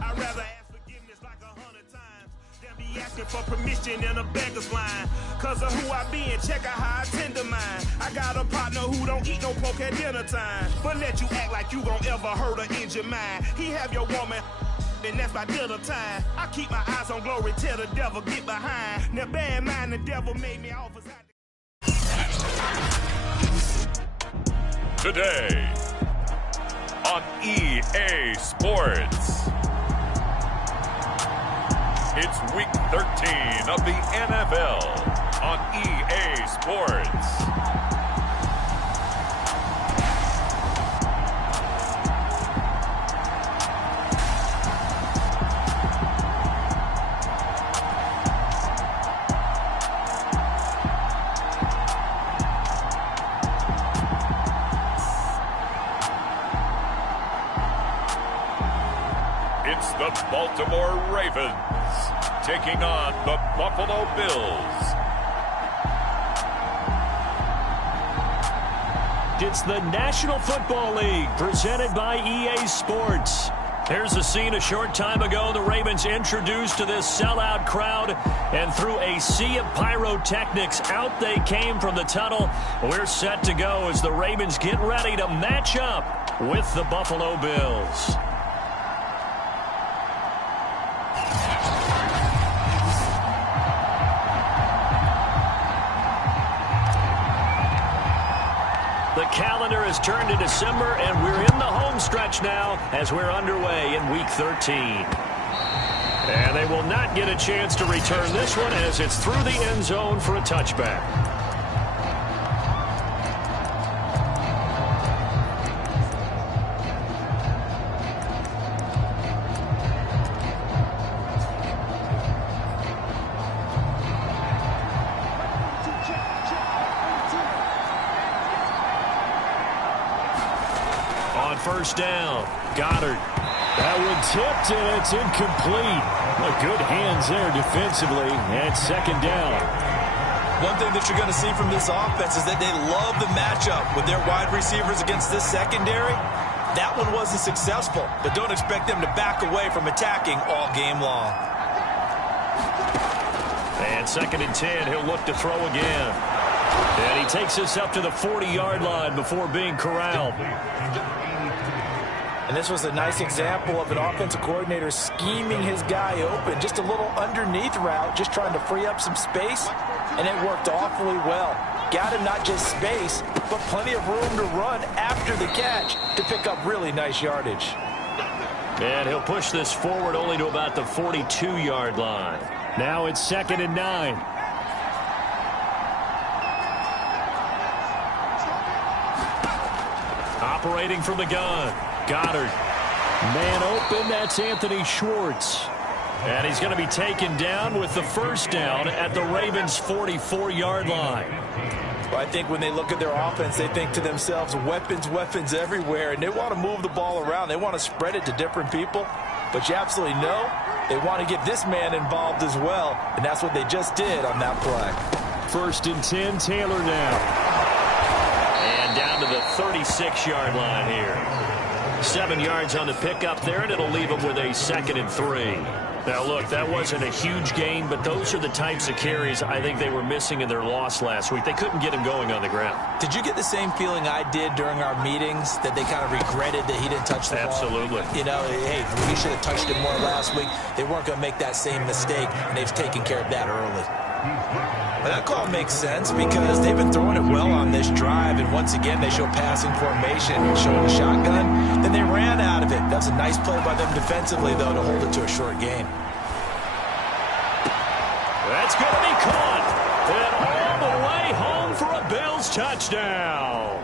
I'd rather ask forgiveness like 100 times than be asking for permission in a beggar's line. Cause of who I be and check out how I tend to mine. I got a partner who don't eat no pork at dinner time, but let you act like you gon' ever hurt or injure mine. He have your woman, and that's by dinner time. I keep my eyes on glory till the devil get behind. Now bear in mind the devil made me offers out. Today on EA Sports, it's week 13 of the NFL on EA Sports. It's the Baltimore Ravens taking on the Buffalo Bills. It's the National Football League presented by EA Sports. Here's a scene a short time ago. The Ravens introduced to this sellout crowd, and through a sea of pyrotechnics, out they came from the tunnel. We're set to go as the Ravens get ready to match up with the Buffalo Bills. The calendar has turned to December, and we're in the home stretch now as we're underway in Week 13. And they will not get a chance to return this one as it's through the end zone for a touchback. First down, Goddard. That one tipped, and it's incomplete. Good hands there defensively, and second down. One thing that you're going to see from this offense is that they love the matchup with their wide receivers against this secondary. That one wasn't successful, but don't expect them to back away from attacking all game long. And second and 10, he'll look to throw again. And he takes us up to the 40-yard line before being corralled. And this was a nice example of an offensive coordinator scheming his guy open. Just a little underneath route, just trying to free up some space, and it worked awfully well. Got him not just space, but plenty of room to run after the catch to pick up really nice yardage. And he'll push this forward only to about the 42-yard line. Now it's second and 9. Operating from the gun. Goddard. Man open, that's Anthony Schwartz. And he's going to be taken down with the first down at the Ravens' 44-yard line. Well, I think when they look at their offense, they think to themselves, weapons, weapons everywhere, and they want to move the ball around. They want to spread it to different people, but you absolutely know they want to get this man involved as well, and that's what they just did on that play. First and 10, Taylor now. And down to the 36-yard line here. 7 yards on the pickup there, and it'll leave them with a second and 3. Now, look, that wasn't a huge gain, but those are the types of carries I think they were missing in their loss last week. They couldn't get him going on the ground. Did you get the same feeling I did during our meetings, that they kind of regretted that he didn't touch the ball? Absolutely. You know, hey, we should have touched him more last week. They weren't going to make that same mistake, and they've taken care of that early. But that call makes sense because they've been throwing it well on this drive, and once again they show passing formation, showing a shotgun. Then they ran out of it. That's a nice play by them defensively, though, to hold it to a short gain. That's going to be caught. And all the way home for a Bills touchdown.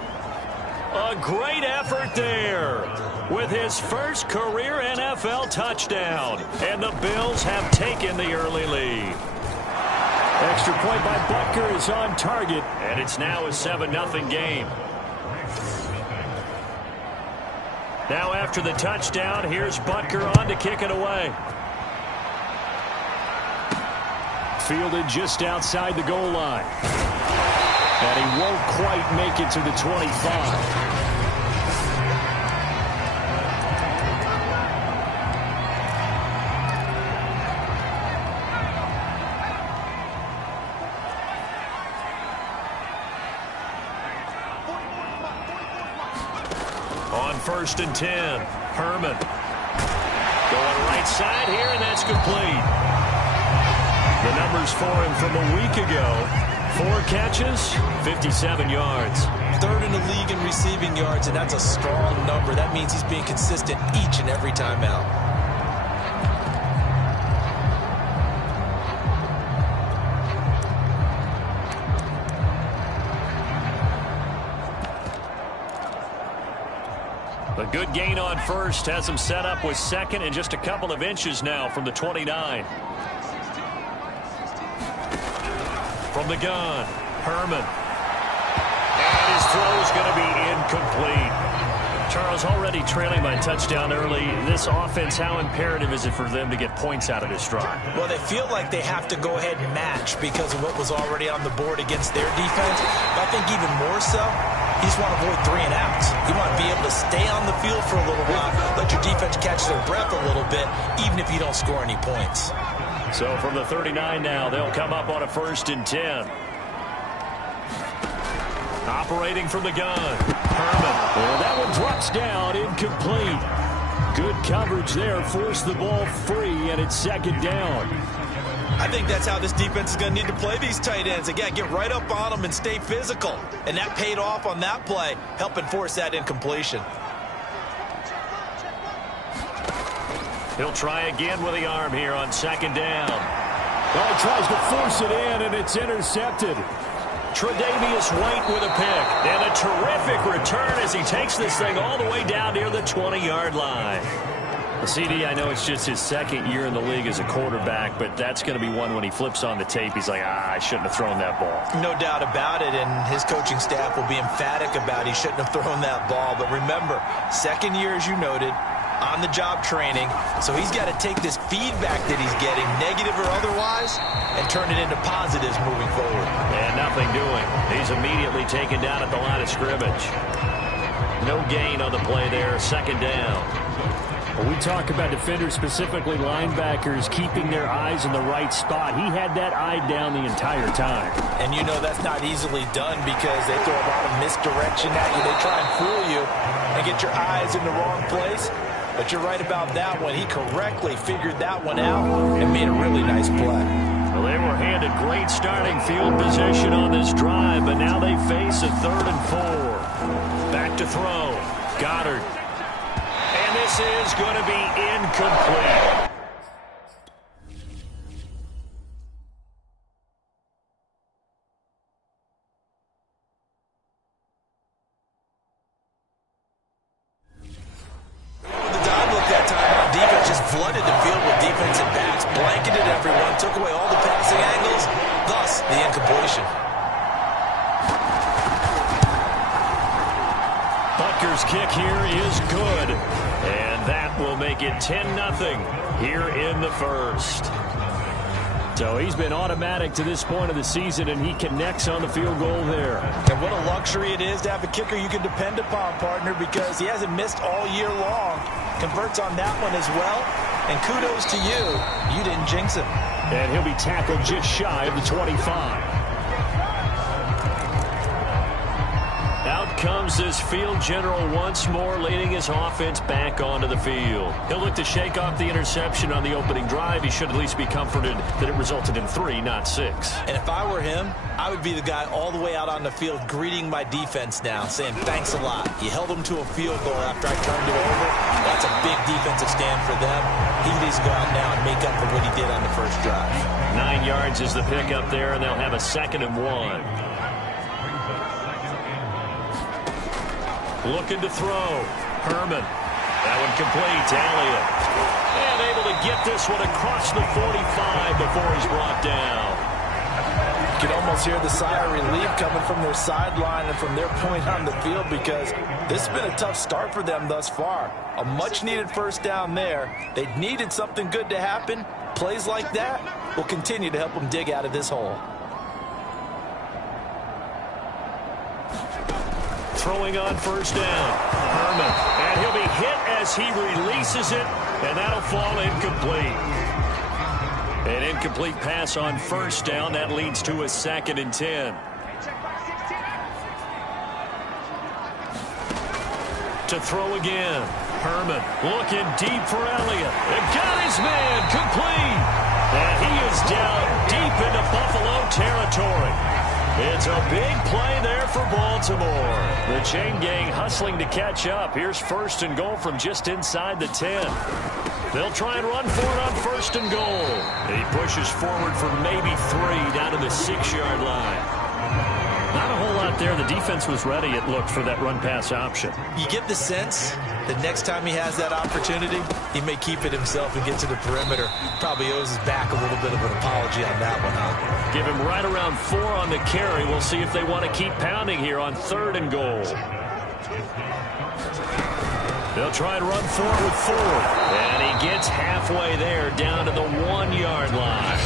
A great effort there with his first career NFL touchdown. And the Bills have taken the early lead. Extra point by Butker is on target. And it's now a 7-0 game. Now after the touchdown, here's Butker on to kick it away. Fielded just outside the goal line. And he won't quite make it to the 25. 1st and 10. Herman going right side here, and that's complete. The numbers for him from a week ago: 4 catches, 57 yards. 3rd in the league in receiving yards, and that's a strong number. That means he's being consistent each and every time out. A good gain on 1st has him set up with 2nd and just a couple of inches now from the 29. From the gun, Herman. And his throw is going to be incomplete. Charles, already trailing by a touchdown early. This offense, how imperative is it for them to get points out of this drive? Well, they feel like they have to go ahead and match because of what was already on the board against their defense. But I think even more so, you just want to avoid 3 and outs. You want to be able to stay on the field for a little while, let your defense catch their breath a little bit, even if you don't score any points. So from the 39 now, they'll come up on a 1st and 10. Operating from the gun, Herman. Well, that one drops down, incomplete. Good coverage there, forced the ball free, and it's 2nd down. I think that's how this defense is going to need to play these tight ends. Again, get right up on them and stay physical. And that paid off on that play, helping force that incompletion. He'll try again with the arm here on 2nd down. Oh, tries to force it in, and it's intercepted. Tre'Davious White with a pick. And a terrific return as he takes this thing all the way down near the 20-yard line. The CD, I know it's just his 2nd year in the league as a quarterback, but that's going to be one when he flips on the tape. He's like, I shouldn't have thrown that ball. No doubt about it, and his coaching staff will be emphatic about he shouldn't have thrown that ball. But remember, 2nd year, as you noted, on-the-job training, so he's got to take this feedback that he's getting, negative or otherwise, and turn it into positives moving forward. And nothing doing. He's immediately taken down at the line of scrimmage. No gain on the play there, 2nd down. When we talk about defenders, specifically linebackers, keeping their eyes in the right spot, he had that eye down the entire time. And you know that's not easily done because they throw a lot of misdirection at you. They try and fool you and get your eyes in the wrong place. But you're right about that one. He correctly figured that one out and made a really nice play. Well, they were handed great starting field position on this drive, but now they face a 3rd and 4. Back to throw. Goddard. And this is going to be incomplete. Flooded the field with defensive backs, blanketed everyone, took away all the passing angles, thus the incompletion. Butker's kick here is good, and that will make it 10-0 here in the 1st. So he's been automatic to this point of the season, and he connects on the field goal there. And what a luxury it is to have a kicker you can depend upon, partner, because he hasn't missed all year long. Converts on that one as well. And kudos to you. You didn't jinx him. And he'll be tackled just shy of the 25. Out comes this field general once more, leading his offense back onto the field. He'll look to shake off the interception on the opening drive. He should at least be comforted that it resulted in 3, not 6. And if I were him, I would be the guy all the way out on the field greeting my defense now, saying thanks a lot. You held them to a field goal after I turned it over. That's a big defensive stand for them. He needs to go out now and make up for what he did on the first drive. 9 yards is the pickup there, and they'll have a 2nd and 1. Looking to throw. Herman. That one complete. Elliott. And able to get this one across the 45 before he's brought down. You can almost hear the sigh of relief coming from their sideline and from their point on the field because this has been a tough start for them thus far. A much-needed 1st down there. They needed something good to happen. Plays like that will continue to help them dig out of this hole. Throwing on 1st down. Herman. And he'll be hit as he releases it, and that'll fall incomplete. An incomplete pass on 1st down. That leads to a 2nd and 10. to throw again. Herman looking deep for Elliott. And got his man complete. And he is down deep into Buffalo territory. It's a big play there for Baltimore. The chain gang hustling to catch up. Here's first and goal from just inside the 10. They'll try and run for it on first and goal. He pushes forward for maybe 3 down to the 6-yard line. Not a whole lot there. The defense was ready, it looked, for that run-pass option. You get the sense that next time he has that opportunity, he may keep it himself and get to the perimeter. Probably owes his back a little bit of an apology on that one, huh? Give him right around 4 on the carry. We'll see if they want to keep pounding here on third and goal. They'll try and run for it with 4. And he gets halfway there down to the 1-yard line.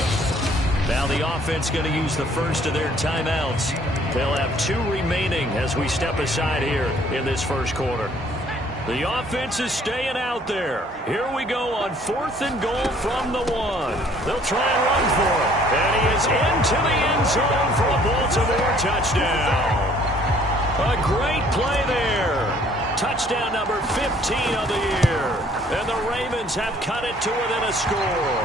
Now the offense going to use the first of their timeouts. They'll have 2 remaining as we step aside here in this first quarter. The offense is staying out there. Here we go on fourth and goal from the 1. They'll try and run for it. And he is into the end zone for a Baltimore touchdown. A great play there. Touchdown number 15 of the year. And the Ravens have cut it to within a score.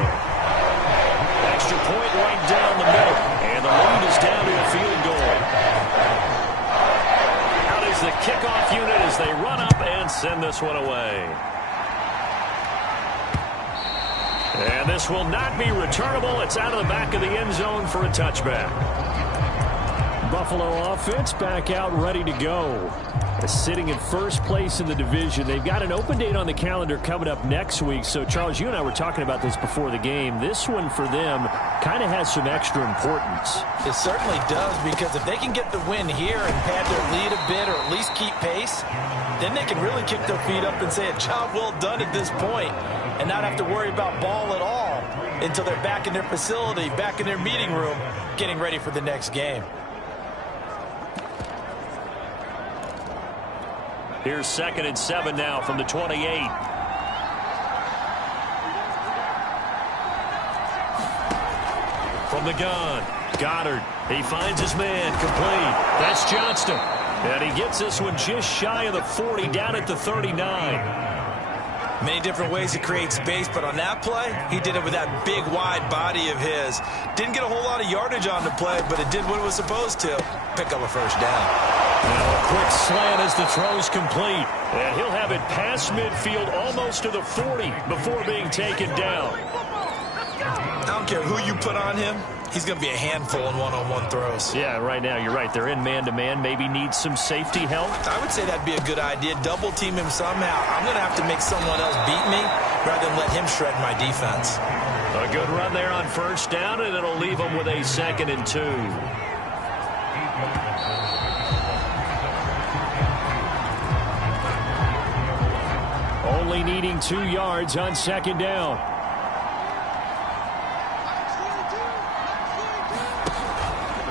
Extra point right down the middle. And the lead is down to a field goal. Out is the kickoff unit as they run up and send this one away. And this will not be returnable. It's out of the back of the end zone for a touchback. Buffalo offense back out ready to go. Sitting in first place in the division. They've got an open date on the calendar coming up next week. So, Charles, you and I were talking about this before the game. This one for them kind of has some extra importance. It certainly does, because if they can get the win here and pad their lead a bit or at least keep pace, then they can really kick their feet up and say a job well done at this point and not have to worry about ball at all until they're back in their facility, back in their meeting room, getting ready for the next game. Here's 2nd and 7 now from the 28. From the gun, Goddard. He finds his man, complete. That's Johnston. And he gets this one just shy of the 40, down at the 39. Many different ways to create space, but on that play, he did it with that big, wide body of his. Didn't get a whole lot of yardage on the play, but it did what it was supposed to. Pick up a first down. Now a quick slant as the throw's complete. And he'll have it past midfield almost to the 40 before being taken down. I don't care who you put on him. He's going to be a handful in one-on-one throws. Yeah, right now you're right. They're in man-to-man. Maybe needs some safety help. I would say that'd be a good idea. Double team him somehow. I'm going to have to make someone else beat me rather than let him shred my defense. A good run there on first down, and it'll leave them with a 2nd and 2. Only needing 2 yards on 2nd down.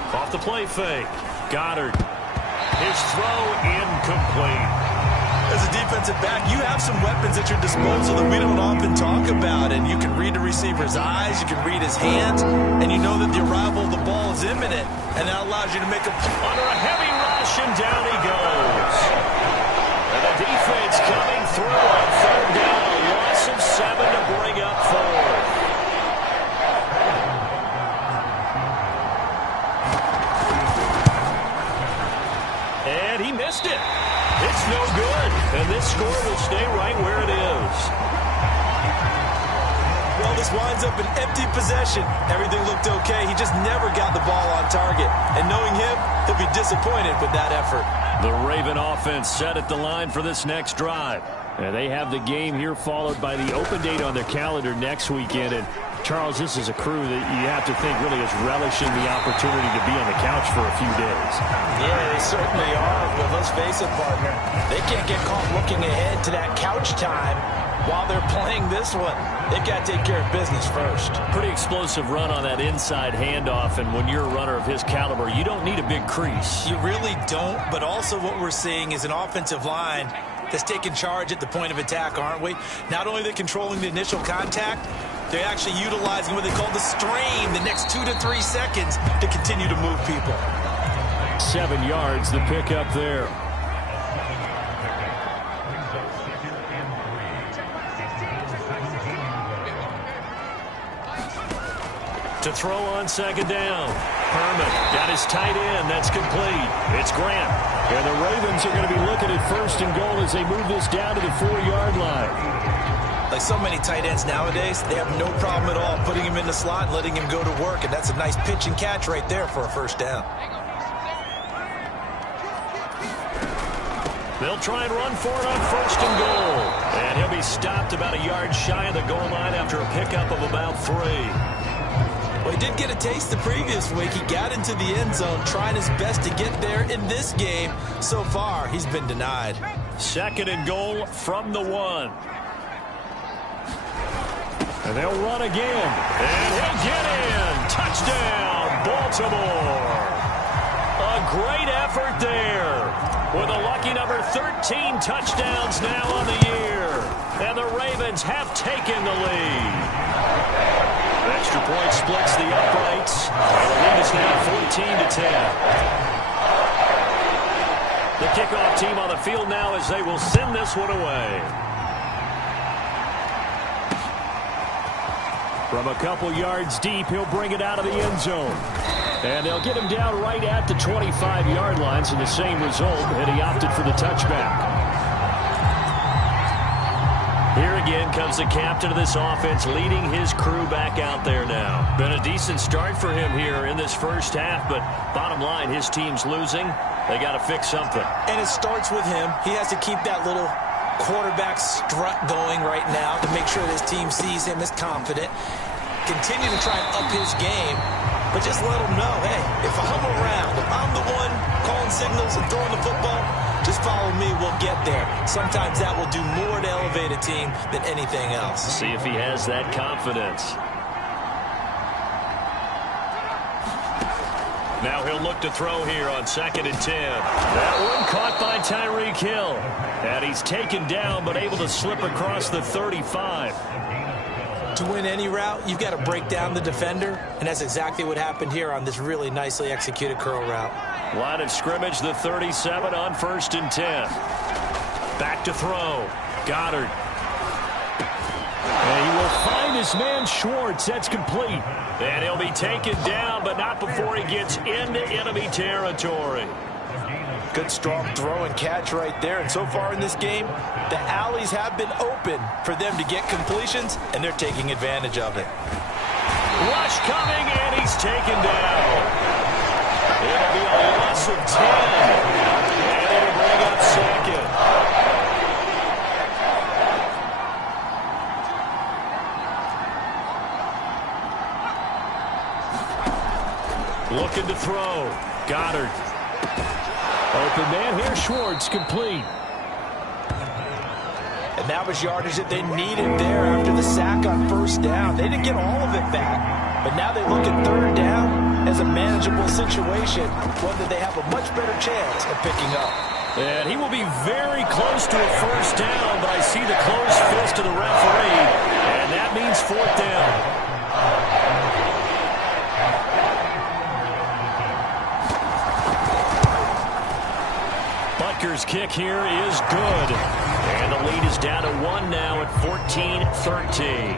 Off the play fake. Goddard. His throw incomplete. As a defensive back, you have some weapons at your disposal that we don't often talk about. And you can read the receiver's eyes, you can read his hands, and you know that the arrival of the ball is imminent. And that allows you to make a... Under a heavy rush, and down he goes. And the defense coming through on 3rd down. A loss of 7 to bring up 4th. And he missed it. It's no good. And this score will stay right where it is. Well, this winds up an empty possession. Everything looked okay. He just never got the ball on target. And knowing him, he'll be disappointed with that effort. The Raven offense set at the line for this next drive. And they have the game here followed by the open date on their calendar next weekend. And Charles, this is a crew that you have to think really is relishing the opportunity to be on the couch for a few days. Yeah, they certainly are. But let's face it, partner, they can't get caught looking ahead to that couch time while they're playing this one. They've got to take care of business first. Pretty explosive run on that inside handoff, and when you're a runner of his caliber, you don't need a big crease. You really don't, but also what we're seeing is an offensive line that's taking charge at the point of attack, aren't we? Not only are they controlling the initial contact, they're actually utilizing what they call the strain the next 2 to 3 seconds to continue to move people. 7 yards, the pickup there. To throw on second down. Herman got his tight end. That's complete. It's Grant. And the Ravens are going to be looking at 1st and goal as they move this down to the 4-yard line. Like so many tight ends nowadays, they have no problem at all putting him in the slot and letting him go to work. And that's a nice pitch and catch right there for a first down. They'll try and run for it on 1st and goal. And he'll be stopped about a yard shy of the goal line after a pickup of about 3. Well, he did get a taste the previous week. He got into the end zone trying his best to get there in this game. So far, he's been denied. 2nd and goal from the 1. And they'll run again. And he'll get in. Touchdown, Baltimore. A great effort there. With a lucky number 13 touchdowns now on the year. And the Ravens have taken the lead. Extra point splits the uprights. And the lead is now 14-10. The kickoff team on the field now as they will send this one away. From a couple yards deep, he'll bring it out of the end zone. And they'll get him down right at the 25-yard line, so the same result, and he opted for the touchback. Here again comes the captain of this offense, leading his crew back out there now. Been a decent start for him here in this first half, but bottom line, his team's losing. They got to fix something. And it starts with him. He has to keep that little quarterback strut going right now to make sure his team sees him as confident. Continue to try and up his game, but just let him know, hey, if I'm around, if I'm the one calling signals and throwing the football, just follow me, we'll get there. Sometimes that will do more to elevate a team than anything else. See if he has that confidence. Now he'll look to throw here on 2nd and 10. That one caught by Tyreek Hill. And he's taken down but able to slip across the 35. To win any route, you've got to break down the defender, and that's exactly what happened here on this really nicely executed curl route. Line of scrimmage, the 37 on 1st and 10. Back to throw. Goddard. And he will find his man Schwartz. That's complete. And he'll be taken down, but not before he gets into enemy territory. Good strong throw and catch right there. And so far in this game, the alleys have been open for them to get completions, and they're taking advantage of it. Rush coming, and he's taken down. It'll be a loss of 10. And it'll bring up 2nd. Looking to throw. Goddard. Open man here, Schwartz, complete. And that was yardage that they needed there after the sack on 1st down. They didn't get all of it back, but now they look at 3rd down as a manageable situation, one that they have a much better chance of picking up. And he will be very close to a 1st down, but I see the closed fist of the referee, and that means 4th down. Butker's kick here is good. And the lead is down to 1 now at 14-13.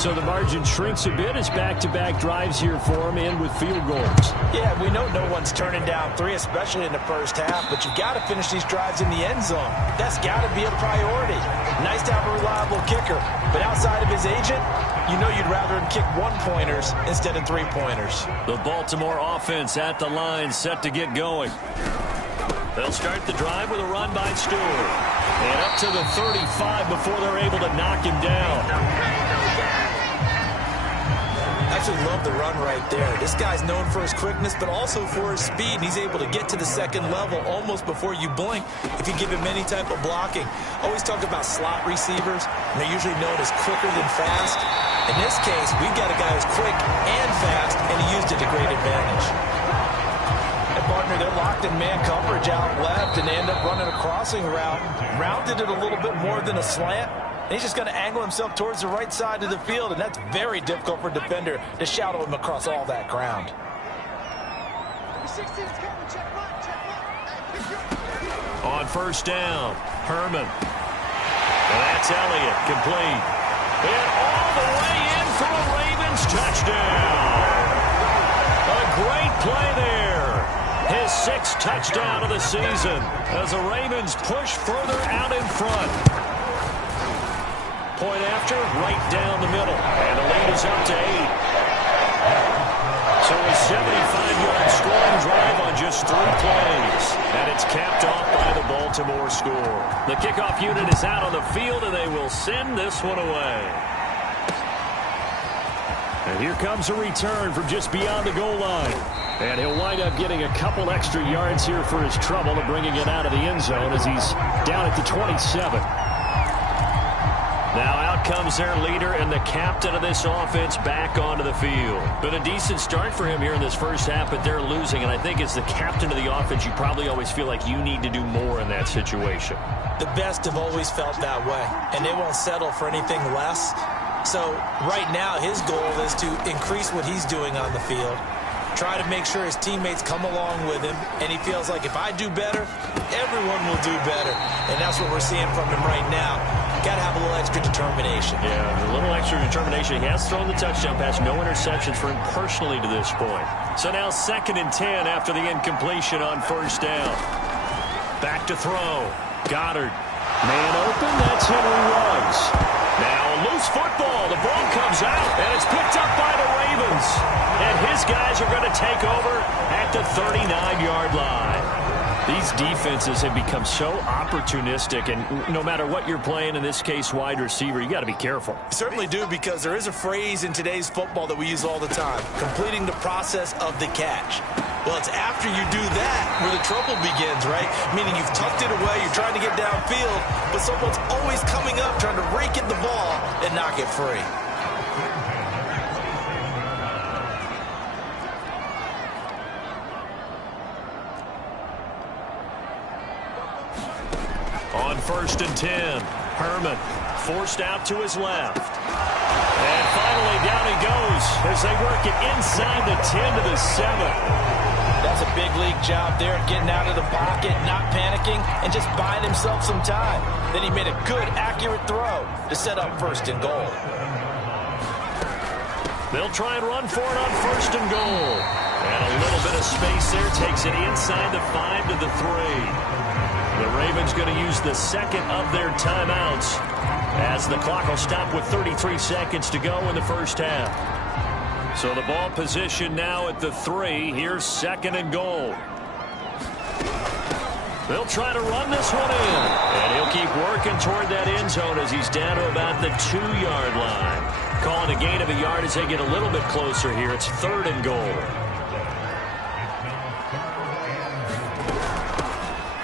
So the margin shrinks a bit as back-to-back drives here for him, and with field goals. Yeah, we know no one's turning down 3, especially in the first half, but you've got to finish these drives in the end zone. That's got to be a priority. Nice to have a reliable kicker, but outside of his agent, you know you'd rather him kick 1-pointers instead of 3-pointers. The Baltimore offense at the line, set to get going. They'll start the drive with a run by Stewart. And up to the 35 before they're able to knock him down. I actually love the run right there. This guy's known for his quickness, but also for his speed. And he's able to get to the 2nd level almost before you blink if you give him any type of blocking. Always talk about slot receivers, and they're usually known as quicker than fast. In this case, we've got a guy who's quick and fast, and he used it to great advantage. Partner, they're locked in man coverage out left, and they end up running a crossing route. Rounded it a little bit more than a slant. And he's just going to angle himself towards the right side of the field, and that's very difficult for a defender to shadow him across all that ground. On 1st down, Herman. And that's Elliott, complete. And all the way in for a Ravens touchdown. A great play there. His 6th touchdown of the season as the Ravens push further out in front. Point after, right down the middle. And the lead is up to 8. So a 75-yard scoring drive on just 3 plays. And it's capped off by the Baltimore score. The kickoff unit is out on the field, and they will send this one away. And here comes a return from just beyond the goal line. And he'll wind up getting a couple extra yards here for his trouble and bringing it out of the end zone as he's down at the 27. Now out comes their leader and the captain of this offense back onto the field. Been a decent start for him here in this first half, but they're losing. And I think as the captain of the offense, you probably always feel like you need to do more in that situation. The best have always felt that way, and they won't settle for anything less. So right now his goal is to increase what he's doing on the field, try to make sure his teammates come along with him, and he feels like if I do better, everyone will do better. And that's what we're seeing from him right now. Got to have a little extra determination. Yeah, a little extra determination. He has thrown the touchdown pass, no interceptions for him personally to this point. So now 2nd and 10 after the incompletion on 1st down. Back to throw. Goddard. Man open, that's Henry Ruggs. Now a loose football. The ball comes out, and it's picked up by the Ravens. And his guys are going to take over at the 39-yard line. These defenses have become so opportunistic, and no matter what you're playing, in this case wide receiver, you got to be careful. You certainly do, because there is a phrase in today's football that we use all the time, completing the process of the catch. Well, it's after you do that where the trouble begins, right? Meaning you've tucked it away, you're trying to get downfield, but someone's always coming up trying to rake at the ball and knock it free. On 1st and 10, Herman forced out to his left. And finally down he goes as they work it inside the 10 to the 7. That's a big league job there, getting out of the pocket, not panicking, and just buying himself some time. Then he made a good, accurate throw to set up 1st and goal. They'll try and run for it on 1st and goal. And a little bit of space there takes it inside the 5 to the 3. The Ravens going to use the 2nd of their timeouts as the clock will stop with 33 seconds to go in the first half. So the ball position now at the 3. Here's 2nd and goal. They'll try to run this one in. And he'll keep working toward that end zone as he's down to about the 2-yard line. Calling a gain of a yard as they get a little bit closer here. It's 3rd and goal.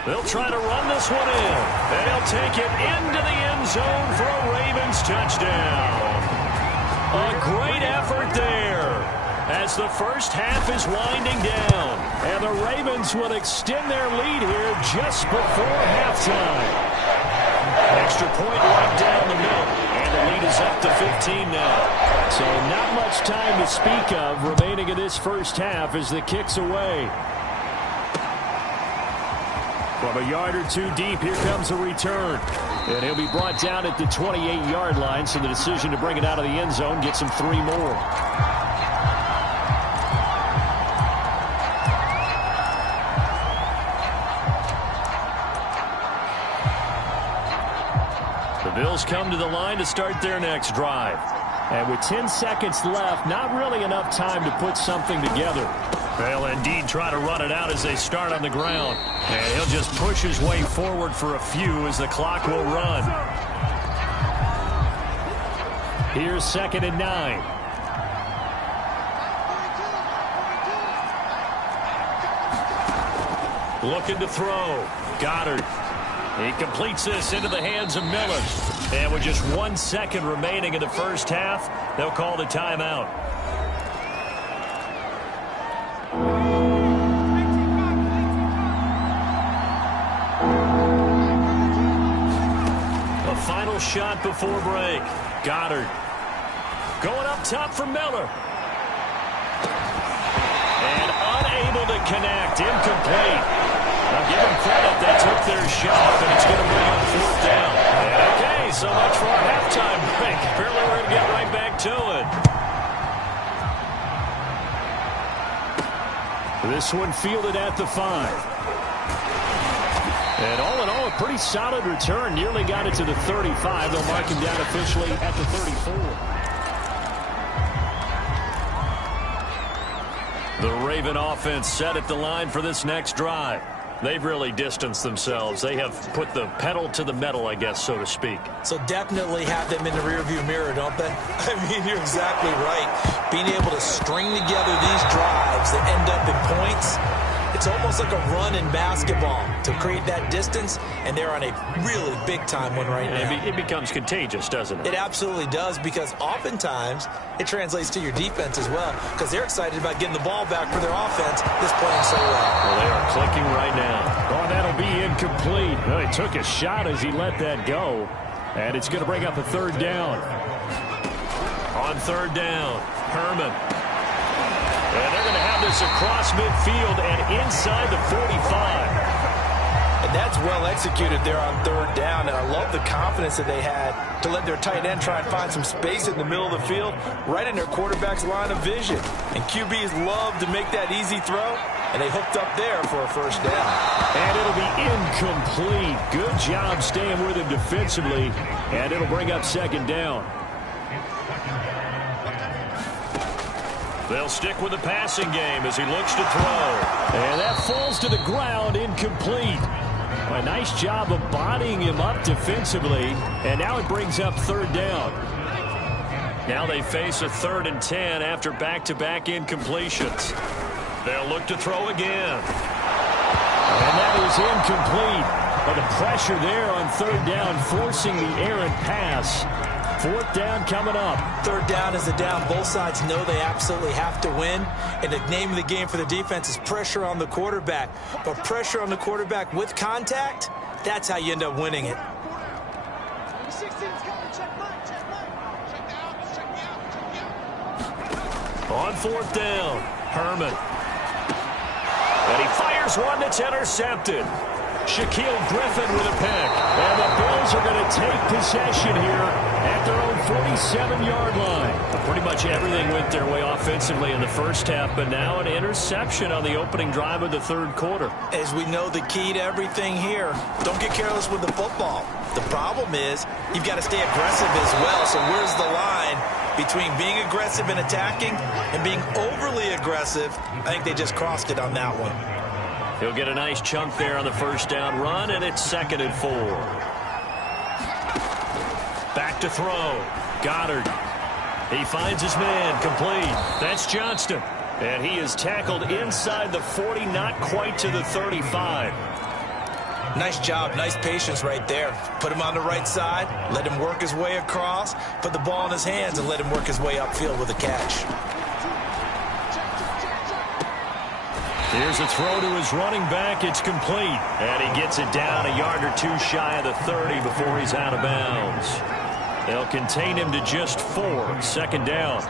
They'll try to run this one in. And he'll take it into the end zone for a Ravens touchdown. A great effort there as the first half is winding down. And the Ravens will extend their lead here just before halftime. Extra point right down the middle. And the lead is up to 15 now. So not much time to speak of remaining in this first half as the kick's away. From a yard or two deep, here comes a return. And he'll be brought down at the 28-yard line, so the decision to bring it out of the end zone gets him 3 more. The Bills come to the line to start their next drive. And with 10 seconds left, not really enough time to put something together. They'll indeed try to run it out as they start on the ground. And he'll just push his way forward for a few as the clock will run. Here's 2nd and 9. Looking to throw. Goddard. He completes this into the hands of Miller. And with just 1 second remaining in the first half, they'll call the timeout. Final shot before break. Goddard going up top for Miller. And unable to connect. Incomplete. Now give them credit. They took their shot, but it's going to bring up 4th down. Okay, so much for our halftime break. Apparently we're going to get right back to it. This one fielded at the 5. And all in all, a pretty solid return. Nearly got it to the 35. They'll mark him down officially at the 34. The Raven offense set at the line for this next drive. They've really distanced themselves. They have put the pedal to the metal, I guess, so to speak. So definitely have them in the rearview mirror, don't they? I mean, you're exactly right. Being able to string together these drives that end up in points, it's almost like a run in basketball to create that distance, and they're on a really big-time one right now. It becomes contagious, doesn't it? It absolutely does, because oftentimes it translates to your defense as well, because they're excited about getting the ball back for their offense that's playing so well. Well, they are clicking right now. Oh, that'll be incomplete. Well, he took a shot as he let that go, and it's going to bring up a third down. On third down, Herman. And they're going to have this across midfield and inside the 45. And that's well executed there on third down. And I love the confidence that they had to let their tight end try and find some space in the middle of the field, right in their quarterback's line of vision. And QBs love to make that easy throw, and they hooked up there for a first down. And it'll be incomplete. Good job staying with him defensively, and it'll bring up second down. They'll stick with the passing game as he looks to throw. And that falls to the ground, incomplete. A nice job of bodying him up defensively, and now it brings up third down. Now they face a 3rd and 10 after back-to-back incompletions. They'll look to throw again. And that is incomplete. But the pressure there on third down, forcing the errant pass. Fourth down coming up. Third down is a down. Both sides know they absolutely have to win. And the name of the game for the defense is pressure on the quarterback. But pressure on the quarterback with contact, that's how you end up winning it. On fourth down, Herman. And he fires one that's intercepted. Shaquille Griffin with a pick. And the Bills are going to take possession here at their own 47-yard line. Pretty much everything went their way offensively in the first half, but now an interception on the opening drive of the third quarter. As we know, the key to everything here, don't get careless with the football. The problem is you've got to stay aggressive as well. So where's the line between being aggressive and attacking and being overly aggressive? I think they just crossed it on that one. He'll get a nice chunk there on the first down run, and it's 2nd and 4. Back to throw. Goddard. He finds his man, complete. That's Johnston. And he is tackled inside the 40, not quite to the 35. Nice job, nice patience right there. Put him on the right side, let him work his way across, put the ball in his hands, and let him work his way upfield with a catch. Here's a throw to his running back. It's complete. And he gets it down a yard or two shy of the 30 before he's out of bounds. They'll contain him to just 4. 2nd down.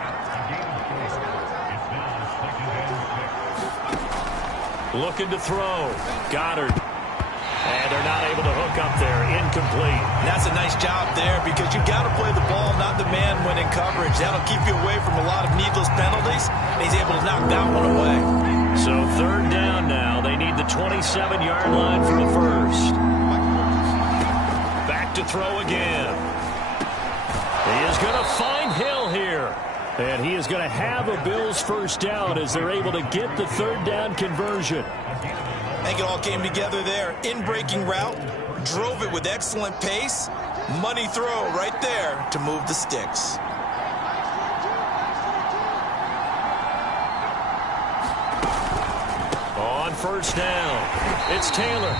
Looking to throw. Goddard. And they're not able to hook up there. Incomplete. That's a nice job there, because you've got to play the ball, not the man when in coverage. That'll keep you away from a lot of needless penalties. And he's able to knock that one away. So 3rd down now. They need the 27-yard line for the first. Back to throw again. He is going to find Hill here. And he is going to have a Bills first down as they're able to get the 3rd down conversion. I think it all came together there. In-breaking route, drove it with excellent pace. Money throw right there to move the sticks. On first down, it's Taylor.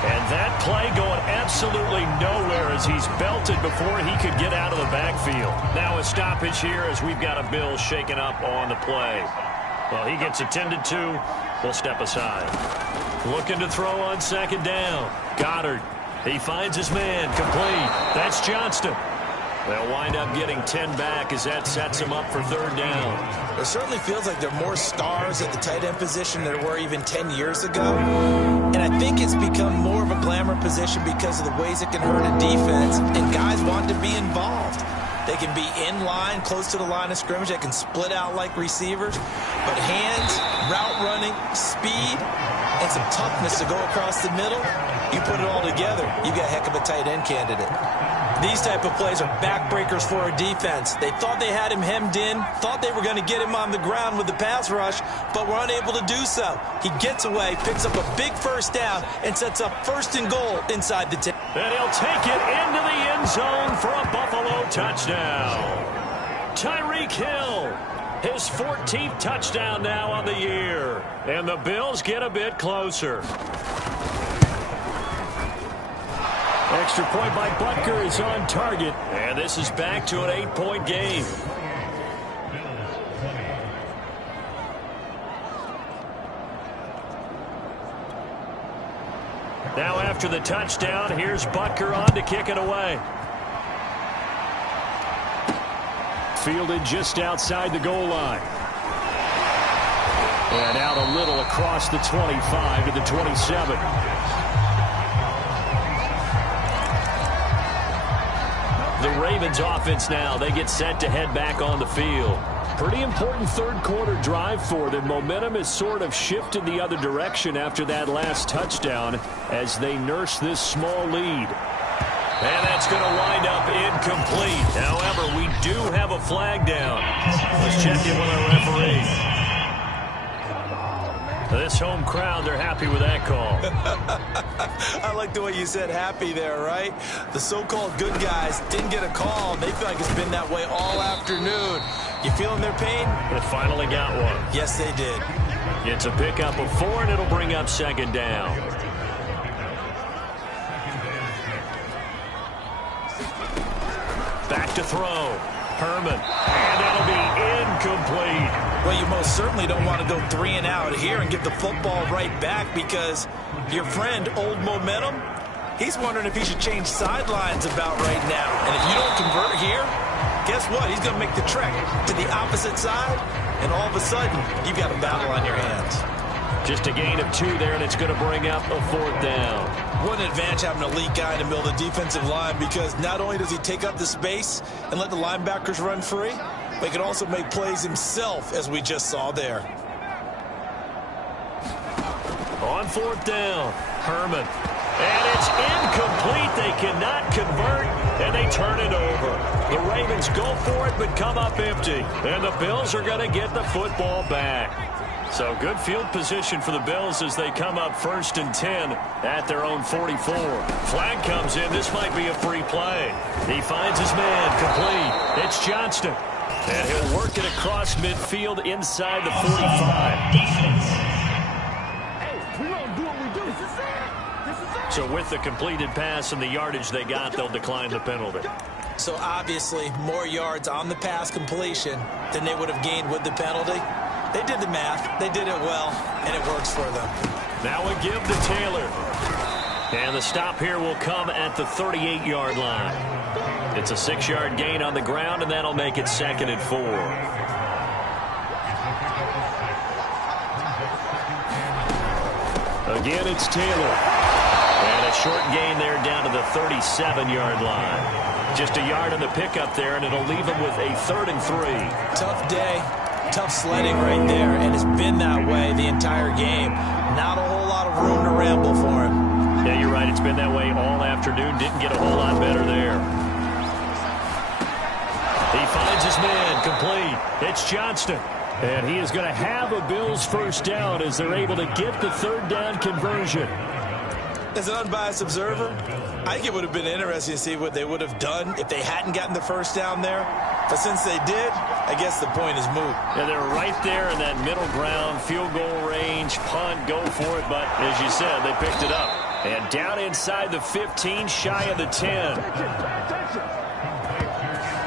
And that play going absolutely nowhere as he's belted before he could get out of the backfield. Now a stoppage here as we've got a Bill shaken up on the play. Well, he gets attended to. We'll step aside. Looking to throw on 2nd down. Goddard. He finds his man. Complete. That's Johnston. They'll wind up getting 10 back as that sets him up for 3rd down. It certainly feels like there are more stars at the tight end position than there were even 10 years ago. And I think it's become more of a glamour position because of the ways it can hurt a defense, and guys want to be involved. They can be in line, close to the line of scrimmage. They can split out like receivers. But hands, route running, speed, and some toughness to go across the middle, you put it all together, you got a heck of a tight end candidate. These type of plays are backbreakers for a defense. They thought they had him hemmed in, thought they were going to get him on the ground with the pass rush, but were unable to do so. He gets away, picks up a big first down, and sets up 1st and goal inside the 10. And he'll take it into the end zone for a Buffalo touchdown. Tyreek Hill, his 14th touchdown now on the year. And the Bills get a bit closer. Extra point by Butker is on target. And this is back to an 8-point game. Now after the touchdown, here's Butker on to kick it away. Fielded just outside the goal line. And out a little across the 25 to the 27. The Ravens offense now, they get set to head back on the field. Pretty important third-quarter drive for them. Momentum has sort of shifted the other direction after that last touchdown as they nurse this small lead. And that's going to wind up incomplete. However, we do have a flag down. Let's check in with our referee. This home crowd, they're happy with that call. I like the way you said happy there, right? The so-called good guys didn't get a call. They feel like it's been that way all afternoon. You feeling their pain? They finally got one. Yes, they did. It's a pickup of 4, and it'll bring up 2nd down. Back to throw. Herman. And that'll be incomplete. Well, you most certainly don't want to go 3 and out here and give the football right back because your friend, Old Momentum, he's wondering if he should change sidelines about right now. And if you don't convert here, guess what? He's going to make the trek to the opposite side, and all of a sudden, you've got a battle on your hands. Just a gain of 2 there, and it's going to bring up a 4th down. What an advantage having an elite guy in the middle of the defensive line, because not only does he take up the space and let the linebackers run free, but he can also make plays himself, as we just saw there. On 4th down, Herman. And it's incomplete. They cannot convert, and they turn it over. The Ravens go for it, but come up empty. And the Bills are going to get the football back. So good field position for the Bills as they come up 1st and 10 at their own 44. Flag comes in. This might be a free play. He finds his man complete. It's Johnston. And he'll work it across midfield inside the 45. Hey, we don't do what we do. This is it. So with the completed pass and the yardage they got, they'll decline the penalty. So obviously more yards on the pass completion than they would have gained with the penalty. They did the math. They did it well, and it works for them. Now a give to Taylor. And the stop here will come at the 38-yard line. It's a 6-yard gain on the ground, and that'll make it 2nd and 4. Again, it's Taylor. And a short gain there down to the 37-yard line. Just a yard on the pickup there, and it'll leave him with a 3rd and 3. Tough day. Tough sledding right there, and it's been that way the entire game. Not a whole lot of room to ramble for him. Yeah, you're right. It's been that way all afternoon. Didn't get a whole lot better there. He finds his man complete. It's Johnston. And he is going to have a Bills 1st down as they're able to get the 3rd down conversion. As an unbiased observer, I think it would have been interesting to see what they would have done if they hadn't gotten the 1st down there. But since they did, I guess the point is moot. Yeah, they're right there in that middle ground, field goal range, punt, go for it. But as you said, they picked it up. And down inside the 15, shy of the 10.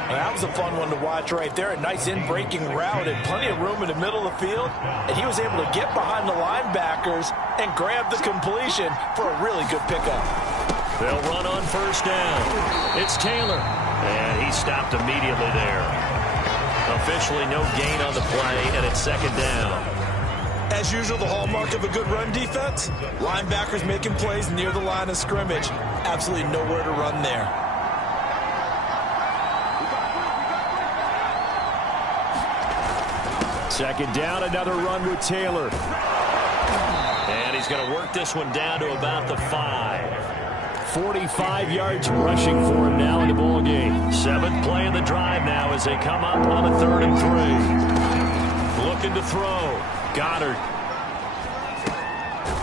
Well, that was a fun one to watch right there. A nice in-breaking route and plenty of room in the middle of the field. And he was able to get behind the linebackers and grab the completion for a really good pickup. They'll run on 1st down. It's Taylor. And he stopped immediately there. Officially no gain on the play, and it's 2nd down. As usual, the hallmark of a good run defense, linebackers making plays near the line of scrimmage. Absolutely nowhere to run there. Second down, another run with Taylor. And he's going to work this one down to about the 5. 45 yards rushing for him now in the ball game. Seventh play of the drive now as they come up on a 3rd and 3. Looking to throw. Goddard.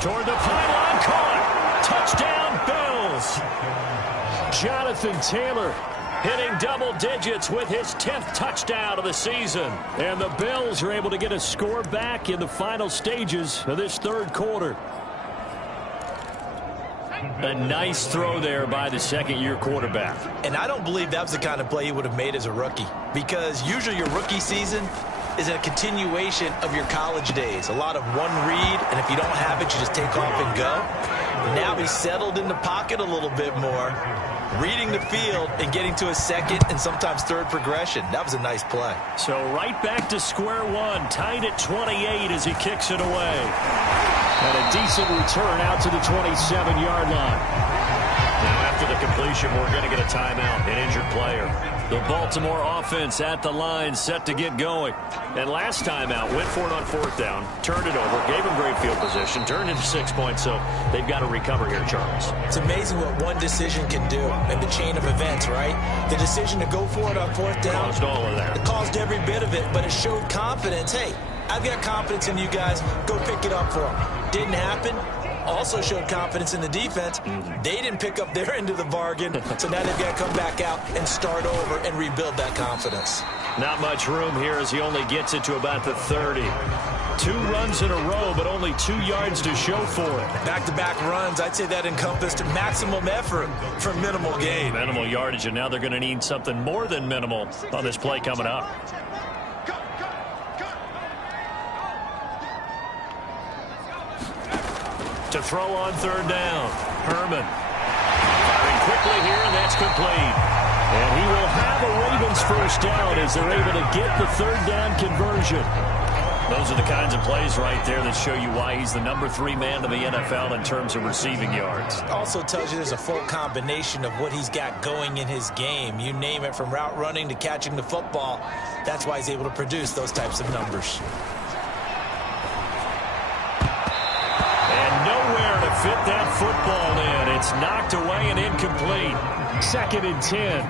Toward the pylon, caught. Touchdown, Bills. Jonathan Taylor hitting double digits with his 10th touchdown of the season. And the Bills are able to get a score back in the final stages of this 3rd quarter. A nice throw there by the second-year quarterback. And I don't believe that was the kind of play he would have made as a rookie, because usually your rookie season is a continuation of your college days. A lot of one read, and if you don't have it, you just take off and go. Now he's settled in the pocket a little bit more, reading the field and getting to a second and sometimes third progression. That was a nice play. So right back to square one, tied at 28 as he kicks it away. And a decent return out to the 27-yard line. Now after the completion, we're going to get a timeout, an injured player. The Baltimore offense at the line, set to get going. And last time out, went for it on 4th down, turned it over, gave him great field position, turned into 6 points, so they've got to recover here, Charles. It's amazing what one decision can do in the chain of events, right? The decision to go for it on 4th down. Caused all of that. It caused every bit of it, but it showed confidence. Hey, I've got confidence in you guys. Go pick it up for them. Didn't happen. Also showed confidence in the defense. They didn't pick up their end of the bargain, so now they've got to come back out and start over and rebuild that confidence. Not much room here as he only gets it to about the 30. 2 runs in a row, but only 2 yards to show for it. Back-to-back runs, I'd say that encompassed maximum effort for minimal gain. Minimal yardage, and now they're going to need something more than minimal on this play coming up. To throw on 3rd down. Herman firing quickly here, and that's complete. And he will have a Ravens first down as they're able to get the 3rd down conversion. Those are the kinds of plays right there that show you why he's the number 3 man in the NFL in terms of receiving yards. Also tells you there's a full combination of what he's got going in his game. You name it, from route running to catching the football. That's why he's able to produce those types of numbers. Fit that football in. It's knocked away and incomplete. 2nd and 10.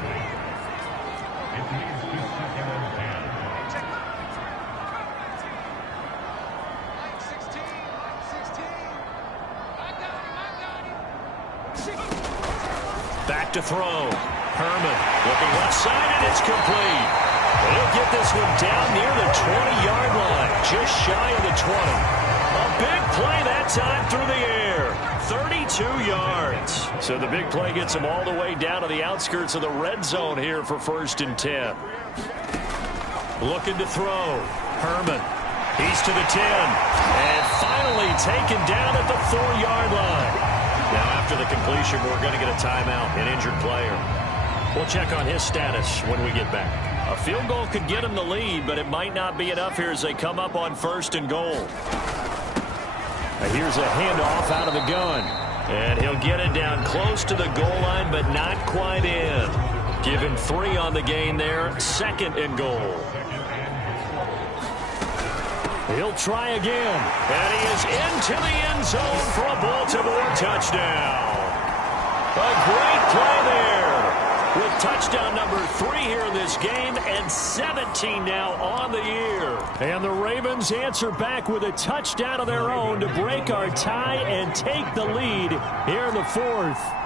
Back to throw. Herman looking left side, and it's complete. He'll get this one down near the 20-yard line, just shy of the 20. A big play that time through the air. 32 yards. So the big play gets him all the way down to the outskirts of the red zone here for 1st and 10. Looking to throw. Herman. He's to the 10. And finally taken down at the 4-yard line. Now after the completion, we're going to get a timeout, an injured player. We'll check on his status when we get back. A field goal could get him the lead, but it might not be enough here as they come up on 1st and goal. Here's a handoff out of the gun. And he'll get it down close to the goal line, but not quite in. Give him 3 on the gain there. 2nd and goal. He'll try again. And he is into the end zone for a Baltimore touchdown. A great play there. With touchdown number 3 here in this game, and 17 now on the year. And the Ravens answer back with a touchdown of their own to break our tie and take the lead here in the 4th.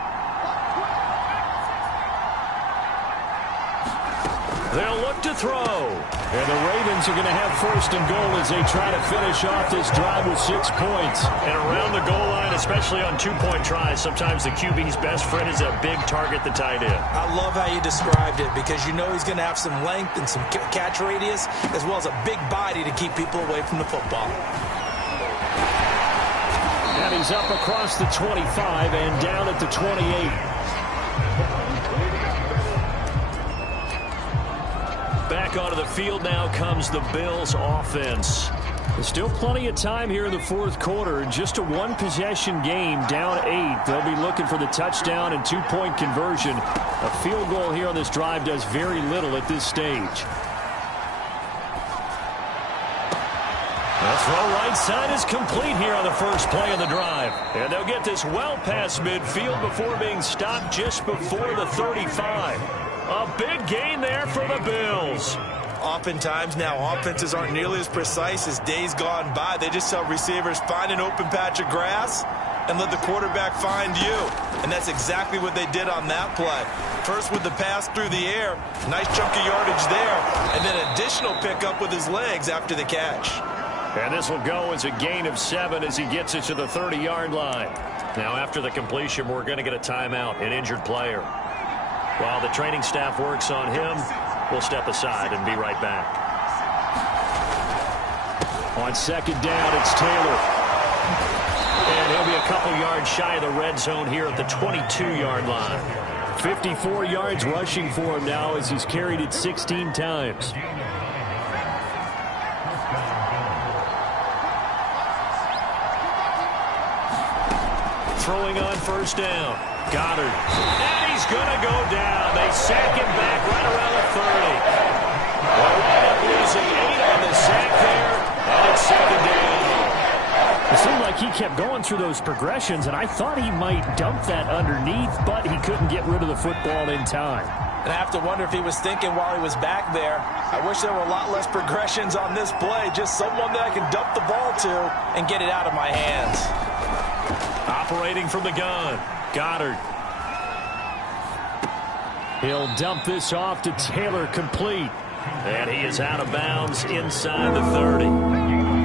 They'll look to throw. And the Ravens are going to have 1st and goal as they try to finish off this drive with 6 points. And around the goal line, especially on 2-point tries, sometimes the QB's best friend is a big target, the tight end. I love how you described it, because you know he's going to have some length and some catch radius, as well as a big body to keep people away from the football. And he's up across the 25 and down at the 28. Back onto the field now comes the Bills offense. There's still plenty of time here in the 4th quarter. Just a 1-possession game, down 8. They'll be looking for the touchdown and 2-point conversion. A field goal here on this drive does very little at this stage. The throw right side is complete here on the first play of the drive. And they'll get this well past midfield before being stopped just before the 35. A big gain there for the Bills. Oftentimes now, offenses aren't nearly as precise as days gone by. They just tell receivers, find an open patch of grass and let the quarterback find you. And that's exactly what they did on that play. First with the pass through the air, nice chunk of yardage there, and then additional pickup with his legs after the catch. And this will go as a gain of 7 as he gets it to the 30-yard line. Now after the completion, we're going to get a timeout, an injured player. While the training staff works on him, we'll step aside and be right back. On second down, it's Taylor. And he'll be a couple yards shy of the red zone here at the 22-yard line. 54 yards rushing for him now as he's carried it 16 times. Throwing on first down. Goddard. And he's going to go down. They sack him back right around the 30. Well, wind up losing 8 on the sack there. And it's second down. It seemed like he kept going through those progressions, and I thought he might dump that underneath, but he couldn't get rid of the football in time. And I have to wonder if he was thinking while he was back there, I wish there were a lot less progressions on this play, just someone that I can dump the ball to and get it out of my hands. Operating from the gun, Goddard. He'll dump this off to Taylor, complete. And he is out of bounds inside the 30.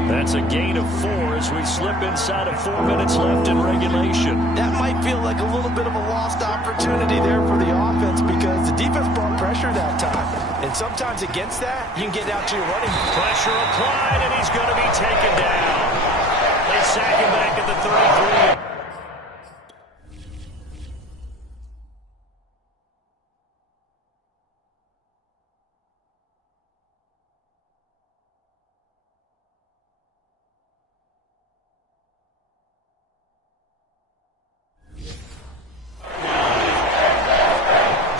That's a gain of 4 as we slip inside of 4 minutes left in regulation. That might feel like a little bit of a lost opportunity there for the offense because the defense brought pressure that time. And sometimes against that, you can get out to your running. Pressure applied, and he's going to be taken down. They sack him back at the 33.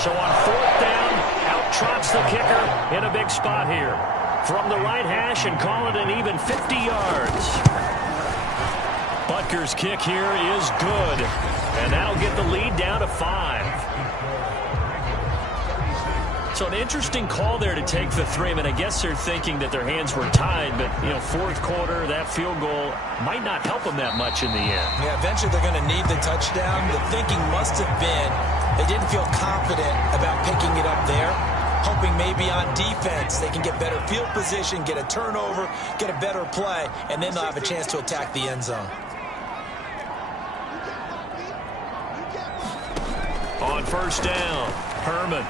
So on fourth down, out trots the kicker in a big spot here. From the right hash and call it an even 50 yards. Butker's kick here is good. And that'll get the lead down to 5. So an interesting call there to take the 3. I mean, I guess they're thinking that their hands were tied, but, you know, fourth quarter, that field goal might not help them that much in the end. Yeah, eventually they're going to need the touchdown. The thinking must have been they didn't feel confident about picking it up there, hoping maybe on defense they can get better field position, get a turnover, get a better play, and then they'll have a chance to attack the end zone. On first down, Herman.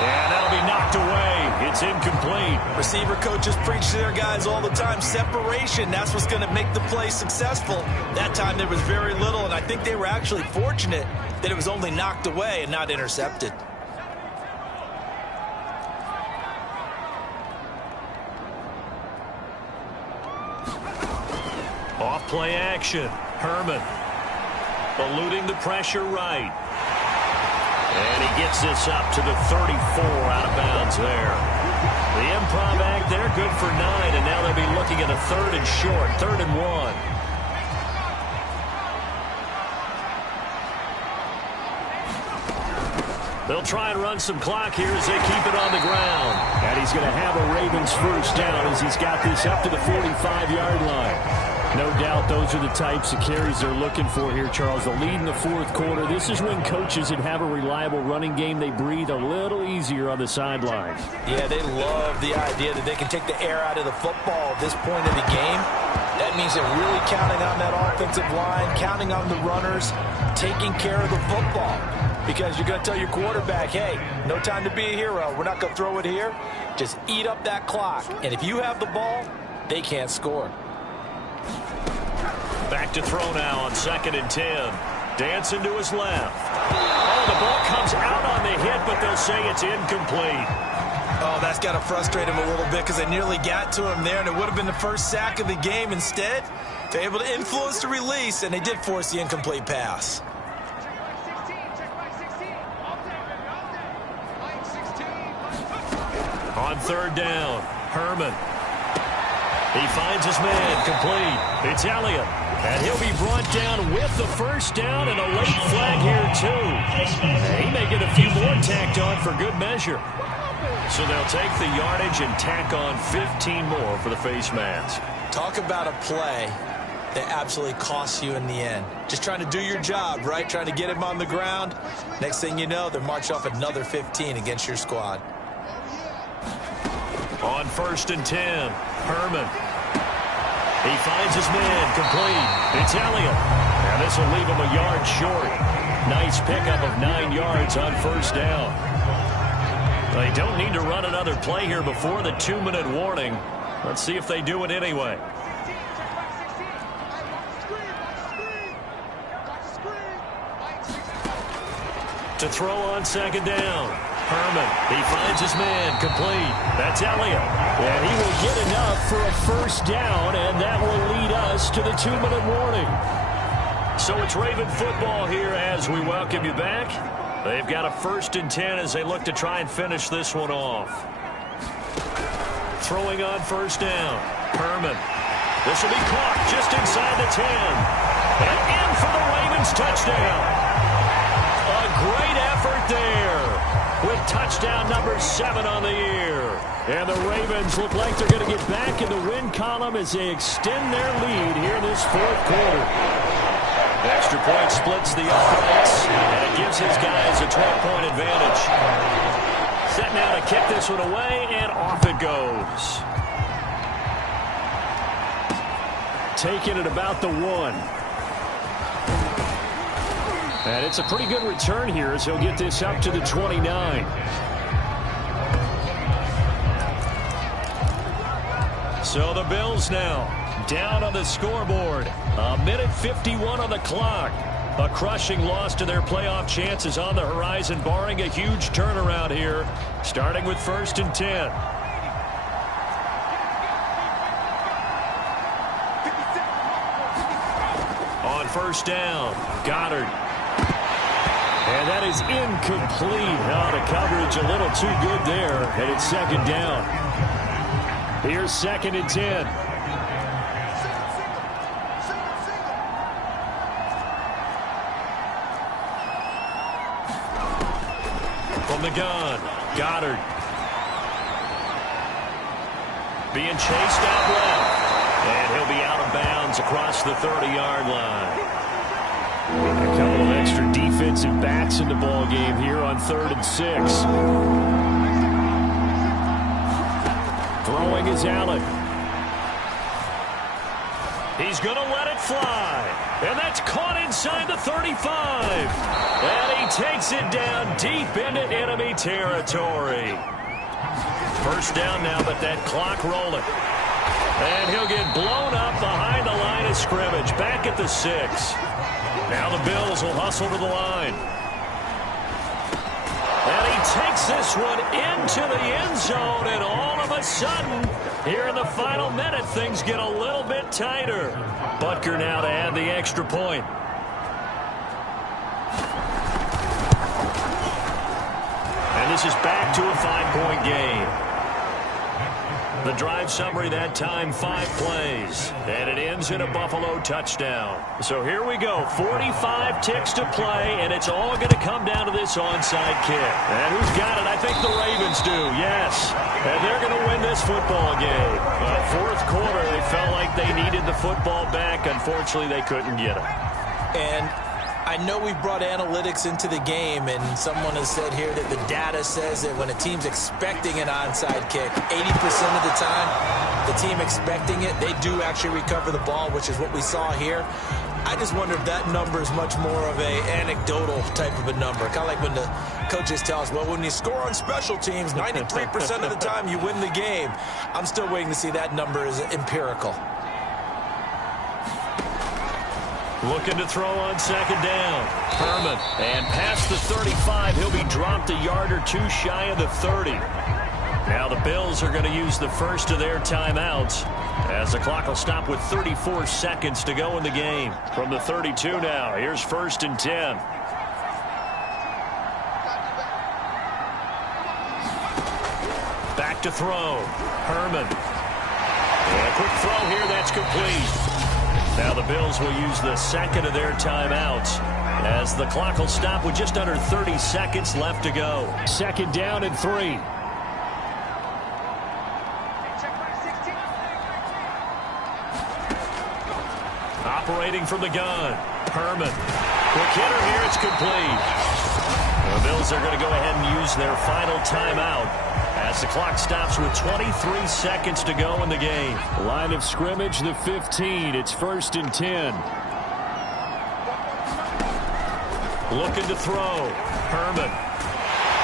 And that'll be knocked away. It's incomplete. Receiver coaches preach to their guys all the time. Separation, that's what's going to make the play successful. That time there was very little, and I think they were actually fortunate that it was only knocked away and not intercepted. Off play action. Herman eluding the pressure right. And he gets this up to the 34 out of bounds there. The improv act there, good for 9, and now they'll be looking at a 3rd and short, 3rd and 1. They'll try and run some clock here as they keep it on the ground. And he's going to have a Ravens first down as he's got this up to the 45-yard line. No doubt those are the types of carries they're looking for here, Charles. The lead in the fourth quarter. This is when coaches that have a reliable running game, they breathe a little easier on the sidelines. Yeah, they love the idea that they can take the air out of the football at this point in the game. That means they're really counting on that offensive line, counting on the runners, taking care of the football. Because you're going to tell your quarterback, hey, no time to be a hero. We're not going to throw it here. Just eat up that clock. And if you have the ball, they can't score. Back to throw now on 2nd and 10. Dancing to his left. Oh, the ball comes out on the hit, but they'll say it's incomplete. Oh, that's got to frustrate him a little bit because they nearly got to him there, and it would have been the first sack of the game. Instead, they're able to influence the release, and they did force the incomplete pass. On 3rd down, Herman. He finds his man complete. It's Elliott. And he'll be brought down with the first down and a late flag here, too. He may get a few more tacked on for good measure. So they'll take the yardage and tack on 15 more for the face mask. Talk about a play that absolutely costs you in the end. Just trying to do your job, right? Trying to get him on the ground. Next thing you know, they're marching off another 15 against your squad. On 1st and 10, Herman. He finds his man complete. It's Elliott. And this will leave him a yard short. Nice pickup of 9 yards on first down. They don't need to run another play here before the 2-minute warning. Let's see if they do it anyway. To throw on 2nd down. Herman, he finds his man complete. That's Elliott. And he will get enough for a first down, and that will lead us to the 2-minute warning. So it's Raven football here as we welcome you back. They've got a 1st and 10 as they look to try and finish this one off. Throwing on 1st down. Herman. This will be caught just inside the 10. And in for the Ravens touchdown. A great effort there with touchdown number 7 on the year. And the Ravens look like they're going to get back in the win column as they extend their lead here in this 4th quarter. Extra point splits the uprights, and it gives his guys a 12-point advantage. Set now to kick this one away, and off it goes. Taking it about the 1. And it's a pretty good return here as he'll get this up to the 29. So the Bills now down on the scoreboard. 1:51 on the clock. A crushing loss to their playoff chances on the horizon, barring a huge turnaround here, starting with 1st and 10. On 1st down, Goddard. And that is incomplete. Oh, the coverage a little too good there, and it's 2nd down. Here's 2nd and 10. From the gun, Goddard. Being chased out left. And he'll be out of bounds across the 30-yard line. A couple of extra defensive backs in the ball game here on 3rd and 6. Throwing is Allen. He's going to let it fly. And that's caught inside the 35. And he takes it down deep into enemy territory. First down now, but that clock rolling. And he'll get blown up behind the line of scrimmage, back at the 6. Now the Bills will hustle to the line. And he takes this one into the end zone, and all of a sudden, here in the final minute, things get a little bit tighter. Butker now to add the extra point. And this is back to a 5-point game. The drive summary that time, 5 plays. And it ends in a Buffalo touchdown. So here we go. 45 ticks to play, and it's all going to come down to this onside kick. And who's got it? I think the Ravens do, yes. And they're going to win this football game. 4th quarter, they felt like they needed the football back. Unfortunately, they couldn't get it. And I know we've brought analytics into the game, and someone has said here that the data says that when a team's expecting an onside kick, 80% of the time, the team expecting it, they do actually recover the ball, which is what we saw here. I just wonder if that number is much more of a anecdotal type of a number. Kind of like when the coaches tell us, well, when you score on special teams, 93% of the time you win the game. I'm still waiting to see that number is empirical. Looking to throw on 2nd down. Herman. And past the 35, he'll be dropped a yard or 2 shy of the 30. Now the Bills are going to use the first of their timeouts as the clock will stop with 34 seconds to go in the game. From the 32 now, here's 1st and 10. Back to throw. Herman. And a quick throw here, that's complete. Now the Bills will use the second of their timeouts as the clock will stop with just under 30 seconds left to go. Second down and 3. Operating from the gun, Herman. Quick hitter here, it's complete. The Bills are going to go ahead and use their final timeout as the clock stops with 23 seconds to go in the game. Line of scrimmage, the 15. It's 1st and 10. Looking to throw. Herman.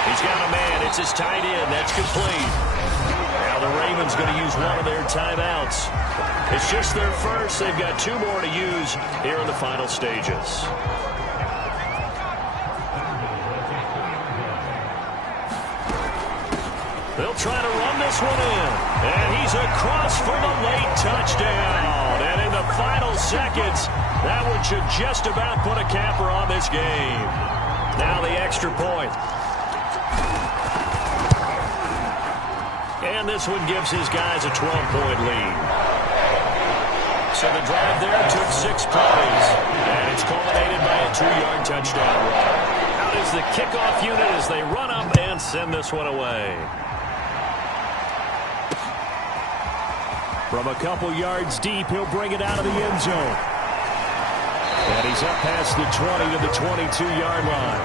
He's got a man. It's his tight end. That's complete. Now the Ravens going to use one of their timeouts. It's just their first. They've got 2 more to use here in the final stages. They'll try to run this one in. And he's across for the late touchdown. And in the final seconds, that one should just about put a capper on this game. Now the extra point. And this one gives his guys a 12-point lead. So the drive there took 6 plays. And it's culminated by a 2-yard touchdown run. Out is the kickoff unit as they run up and send this one away. From a couple yards deep, he'll bring it out of the end zone. And he's up past the 20 to the 22-yard line.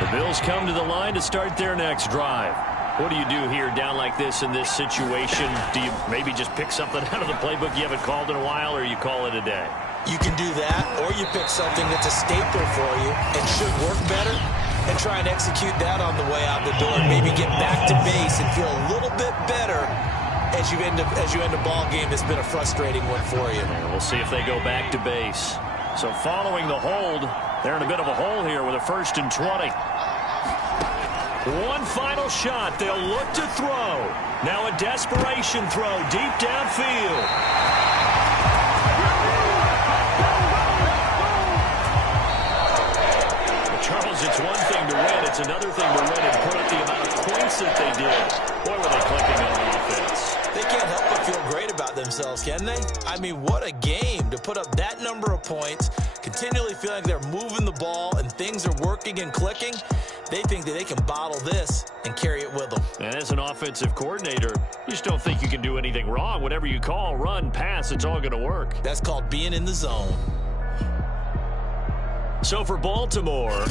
The Bills come to the line to start their next drive. What do you do here down like this in this situation? Do you maybe just pick something out of the playbook you haven't called in a while, or you call it a day? You can do that, or you pick something that's a staple for you and should work better and try and execute that on the way out the door and maybe get back to base and feel a little bit better as you end a ball game that's been a frustrating one for you. And we'll see if they go back to base. So following the hold, they're in a bit of a hole here with a 1st and 20. One final shot. They'll look to throw. Now a desperation throw deep downfield. Charles, it's one thing to win. It's another thing to win and put up the amount of points that they did. Boy, were they clicking on offense. They can't help but feel great about themselves, can they? I mean, what a game to put up that number of points, continually feeling like they're moving the ball and things are working and clicking. They think that they can bottle this and carry it with them. And as an offensive coordinator, you just don't think you can do anything wrong. Whatever you call, run, pass, it's all going to work. That's called being in the zone. So for Baltimore,